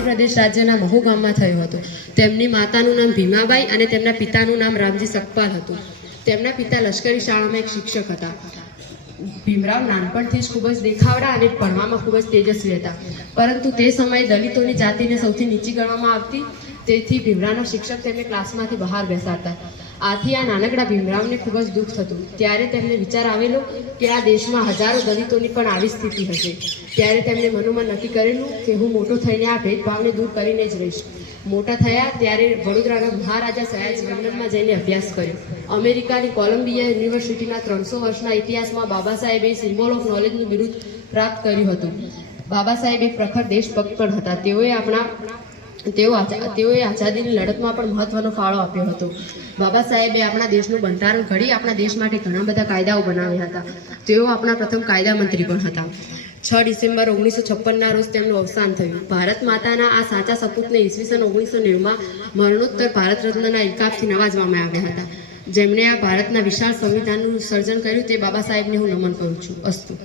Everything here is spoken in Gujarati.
પ્રદેશ રાજ્યના મહુ ગામમાં થયો હતો. તેમની માતાનું નામ ભીમાબાઈ અને તેમના પિતાનું નામ રામજી સકપાલ હતું. તેમના પિતા લશ્કરી શાળામાં એક શિક્ષક હતા. ભીમરાવ નાનપણથી જ ખૂબ જ દેખાવડા અને ભણવામાં ખૂબ જ તેજસ્વી હતા. પરંતુ તે સમયે દલિતોની જાતિને સૌથી નીચી ગણવામાં આવતી તેથી ભીમરાવના શિક્ષક તેમને ક્લાસમાંથી બહાર બેસાડતા. આથી આ નાનકડા ભીમરાવને ખૂબ જ દુઃખ થતું. ત્યારે તેમને વિચાર આવેલો કે આ દેશમાં હજારો દલિતોની પણ આવી સ્થિતિ હશે. ત્યારે તેમણે મનોમન નક્કી કરેલું કે હું મોટો થઈને આ ભેદભાવને દૂર કરીને જ રહીશ. મોટા થયા ત્યારે વડોદરાના મહારાજા સયાજ લંડનમાં જઈને અભ્યાસ કર્યો. અમેરિકાની કોલંબિયા યુનિવર્સિટીના ત્રણસો વર્ષના ઇતિહાસમાં બાબા સાહેબે સિમ્બોલ ઓફ નોલેજનું બિરુદ પ્રાપ્ત કર્યું હતું. બાબા સાહેબ એક પ્રખર દેશભક્ત પણ હતા. તેઓએ આપણા તેઓ તેઓએ આઝાદીની લડતમાં પણ મહત્વનો ફાળો આપ્યો હતો. બાબા સાહેબે આપણા દેશનું બંધારણ ઘડી આપણા દેશ માટે ઘણા બધા કાયદાઓ બનાવ્યા હતા. તેઓ આપણા પ્રથમ કાયદા મંત્રી પણ હતા. છ ડિસેમ્બર ઓગણીસો છપ્પનના રોજ તેમનું અવસાન થયું. ભારત માતાના આ સાચા સપૂતને ઈસવીસન ઓગણીસો નેવમાં મરણોત્તર ભારત રત્નના ઇલકાબથી નવાજવામાં આવ્યા હતા. જેમણે આ ભારતના વિશાળ સંવિધાનનું સર્જન કર્યું તે બાબા સાહેબને હું નમન કરું છું. અસ્તુ.